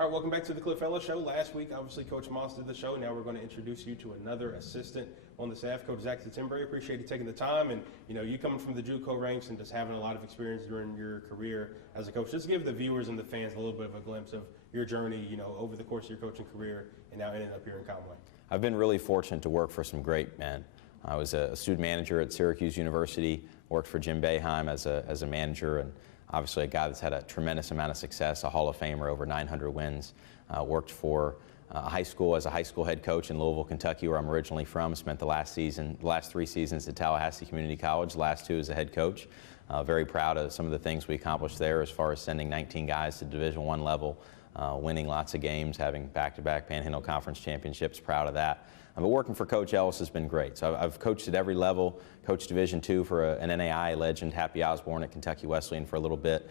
All right, welcome back to the Cliff Ellis Show. Last week, obviously, Coach Moss did the show. Now we're going to introduce you to another assistant on the staff, Coach Zach Settembre. Appreciate you taking the time, and you coming from the JUCO ranks and just having a lot of experience during your career as a coach. Just give the viewers and the fans a little bit of a glimpse of your journey, over the course of your coaching career, and now ending up here in Conway. I've been really fortunate to work for some great men. I was a student manager at Syracuse University, worked for Jim Boeheim as a manager, and obviously a guy that's had a tremendous amount of success, a Hall of Famer, over 900 wins. Worked for high school as a high school head coach in Louisville, Kentucky, where I'm originally from. Spent the last 3 seasons at Tallahassee Community College, the last 2 as a head coach. Very proud of some of the things we accomplished there as far as sending 19 guys to Division I level, winning lots of games, having back-to-back Panhandle Conference championships. Proud of that. But working for Coach Ellis has been great. So I've coached at every level, coached Division II for an NAI legend, Happy Osborne at Kentucky Wesleyan for a little bit.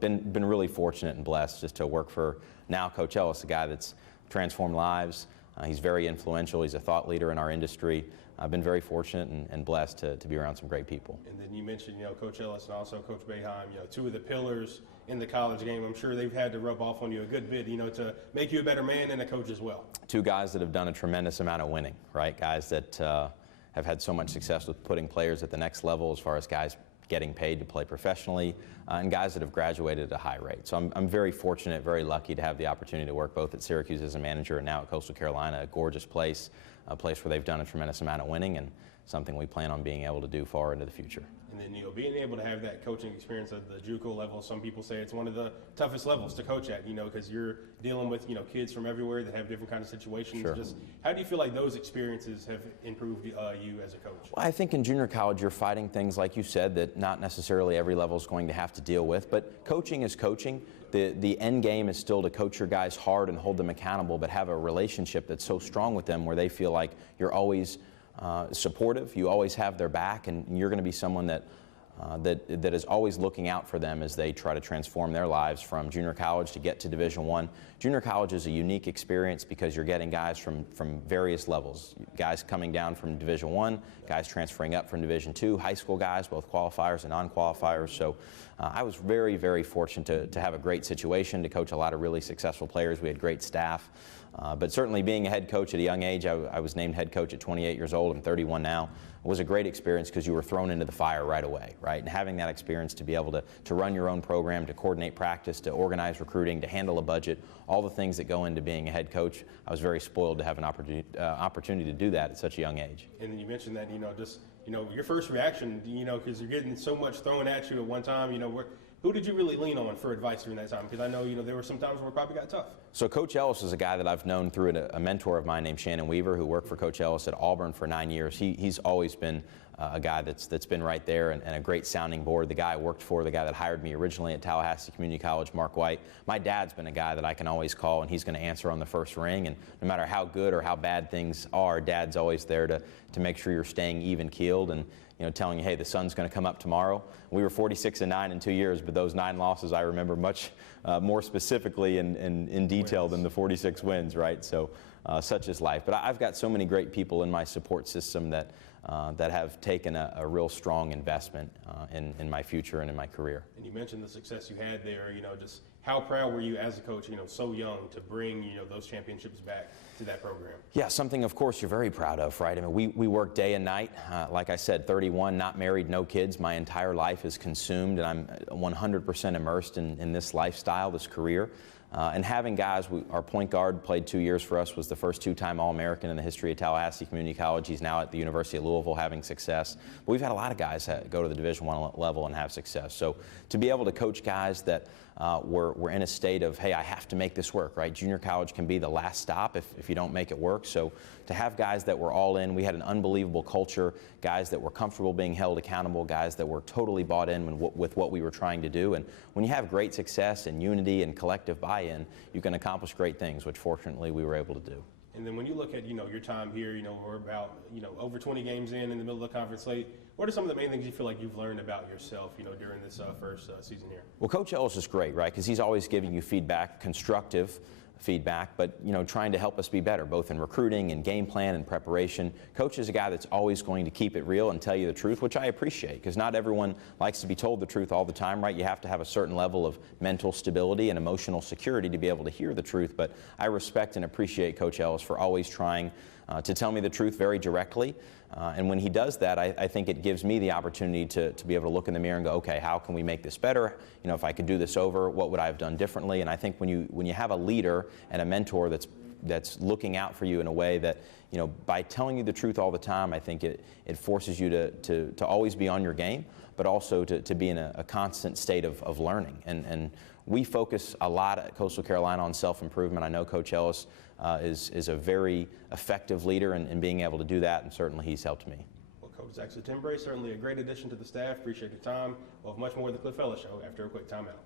Been really fortunate and blessed just to work for now Coach Ellis, a guy that's transformed lives. He's very influential. He's a thought leader in our industry. I've been very fortunate and blessed to be around some great people. And then you mentioned, Coach Ellis and also Coach Boeheim, 2 of the pillars in the college game. I'm sure they've had to rub off on you a good bit, to make you a better man and a coach as well. 2 guys that have done a tremendous amount of winning, right? Guys that have had so much success with putting players at the next level as far as guys getting paid to play professionally, and guys that have graduated at a high rate. So I'm very fortunate, very lucky to have the opportunity to work both at Syracuse as a manager and now at Coastal Carolina, a gorgeous place, a place where they've done a tremendous amount of winning and something we plan on being able to do far into the future. And then, being able to have that coaching experience at the JUCO level, some people say it's one of the toughest levels to coach at, because you're dealing with, kids from everywhere that have different kinds of situations. Sure. Just how do you feel like those experiences have improved you as a coach? Well, I think in junior college you're fighting things, like you said, that not necessarily every level is going to have to deal with, but coaching is coaching. The end game is still to coach your guys hard and hold them accountable, but have a relationship that's so strong with them where they feel like you're always supportive, you always have their back, and you're going to be someone that is always looking out for them as they try to transform their lives from junior college to get to Division I. Junior college is a unique experience because you're getting guys from various levels. Guys coming down from Division I, guys transferring up from Division II, high school guys, both qualifiers and non-qualifiers. So I was very, very fortunate to have a great situation, to coach a lot of really successful players. We had great staff. But certainly being a head coach at a young age, I was named head coach at 28 years old. I'm 31 now. It was a great experience because you were thrown into the fire right away, right? And having that experience to be able to run your own program, to coordinate practice, to organize recruiting, to handle a budget, all the things that go into being a head coach, I was very spoiled to have an opportunity to do that at such a young age. And then you mentioned that, your first reaction, because you're getting so much thrown at you at one time, who did you really lean on for advice during that time? Because I know, there were some times where it probably got tough. So Coach Ellis is a guy that I've known through a mentor of mine named Shannon Weaver, who worked for Coach Ellis at Auburn for 9 years. He's always been a guy that's been right there and a great sounding board. The guy I worked for, the guy that hired me originally at Tallahassee Community College, Mark White. My dad's been a guy that I can always call, and he's going to answer on the first ring. And no matter how good or how bad things are, Dad's always there to make sure you're staying even-keeled and telling you, hey, the sun's going to come up tomorrow. We were 46-9 in 2 years, but those 9 losses I remember much more specifically and in detail than the 46 wins, right? So such is life. But I've got so many great people in my support system that have taken a real strong investment in my future and in my career. And you mentioned the success you had there, just how proud were you as a coach, so young to bring, those championships back to that program? Yeah, something of course you're very proud of, right? I mean, we work day and night. Like I said, 31, not married, no kids. My entire life is consumed, and I'm 100% immersed in this lifestyle, this career. And having guys, our point guard played 2 years for us, was the first 2-time All-American in the history of Tallahassee Community College. He's now at the University of Louisville having success. But we've had a lot of guys go to the Division I level and have success. So to be able to coach guys that were in a state of, hey, I have to make this work, right? Junior college can be the last stop if you don't make it work. So to have guys that were all in, we had an unbelievable culture, guys that were comfortable being held accountable, guys that were totally bought in with what we were trying to do. And when you have great success and unity and collective buy-in, you can accomplish great things, which fortunately we were able to do. And then when you look at, your time here, we're about, over 20 games in the middle of the conference slate. What are some of the main things you feel like you've learned about yourself, during this first season here? Well, Coach Ellis is great, right? Because he's always giving you feedback, constructive feedback, but trying to help us be better, both in recruiting and game plan and preparation. Coach is a guy that's always going to keep it real and tell you the truth, which I appreciate, because not everyone likes to be told the truth all the time, right? You have to have a certain level of mental stability and emotional security to be able to hear the truth, but I respect and appreciate Coach Ellis for always trying to tell me the truth very directly. And when he does that, I think it gives me the opportunity to be able to look in the mirror and go, okay, how can we make this better? If I could do this over, what would I have done differently? And I think when you have a leader and a mentor that's looking out for you in a way that, by telling you the truth all the time, I think it forces you to always be on your game, but also to be in a constant state of learning. And we focus a lot at Coastal Carolina on self-improvement. I know Coach Ellis is a very effective leader in being able to do that, and certainly he's helped me. Well, Coach Settembre, certainly a great addition to the staff. Appreciate your time. We'll have much more of the Cliff Ellis Show after a quick timeout.